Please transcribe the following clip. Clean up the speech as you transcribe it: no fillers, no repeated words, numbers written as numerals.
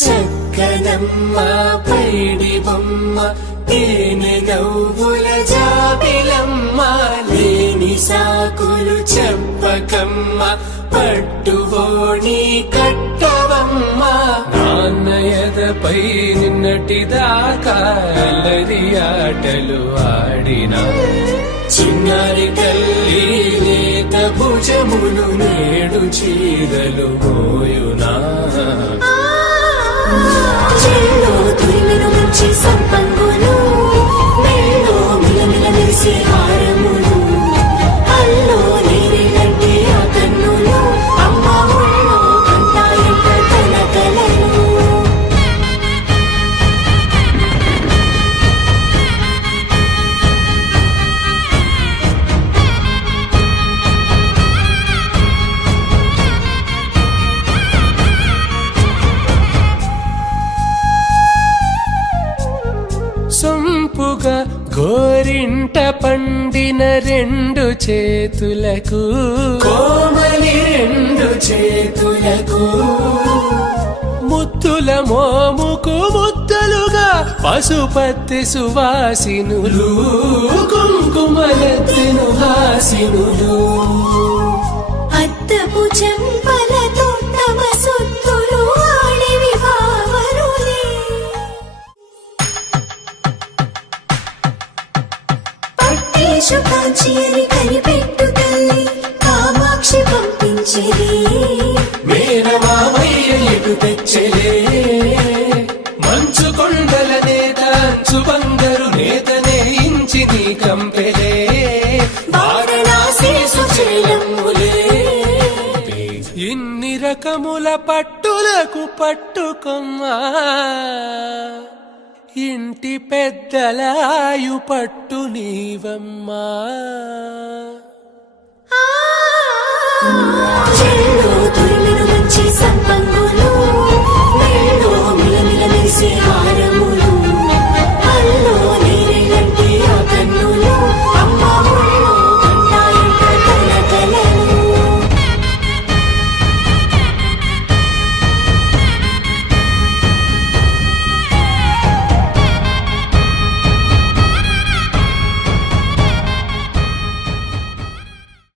చక్కనమ్మ పైడి బొమ్మ తేనె నవ్వుల జాబిలమ్మ లేని సాకులు చెప్పకమ్మ పట్టువోణి కట్టవమ్మ నాన్నయదపై నిన్నటిదాకా అల్లరి ఆటలు ఆడినా చిన్నారి తల్లి లేత భుజములు నేడు చీరలు మోయునా చెల్లో తురిమిన మంచి సంపంగులు మెల్లో మిలమిల మెరిసే హారములు అల్లో నీరిలంటే ఆ కన్నులు అమ్మ ఒళ్ళో కంటాయంట తన కలలు సొంపుగా గోరింట పండిన రెండు చేతులకు కోమలి రెండు చేతులకు ముద్దుల మోముకు ముద్దలుగా పశుపతి సువాసినులు కుంకుమలెత్తిను హాసినులు అద్దపు చెంపలతో తమ సొత్తులు ఆడివి భావరులే పట్టేశు కాంచి అని కనిపెట్టు తల్లి కామాక్షి పంపించేది మేనమామయ్య ఎటు తెచ్చలే మంచు కొండల నేత అంచు బంగారు నేతనే ఇంచి నీ కంపెలే వారణాసి సుచేలమ్ములే ఇన్ని రకముల పట్టులకు పట్టుకొమ్మా ఇంటి పెద్దలాయు పట్టు నీవమ్మా ఆ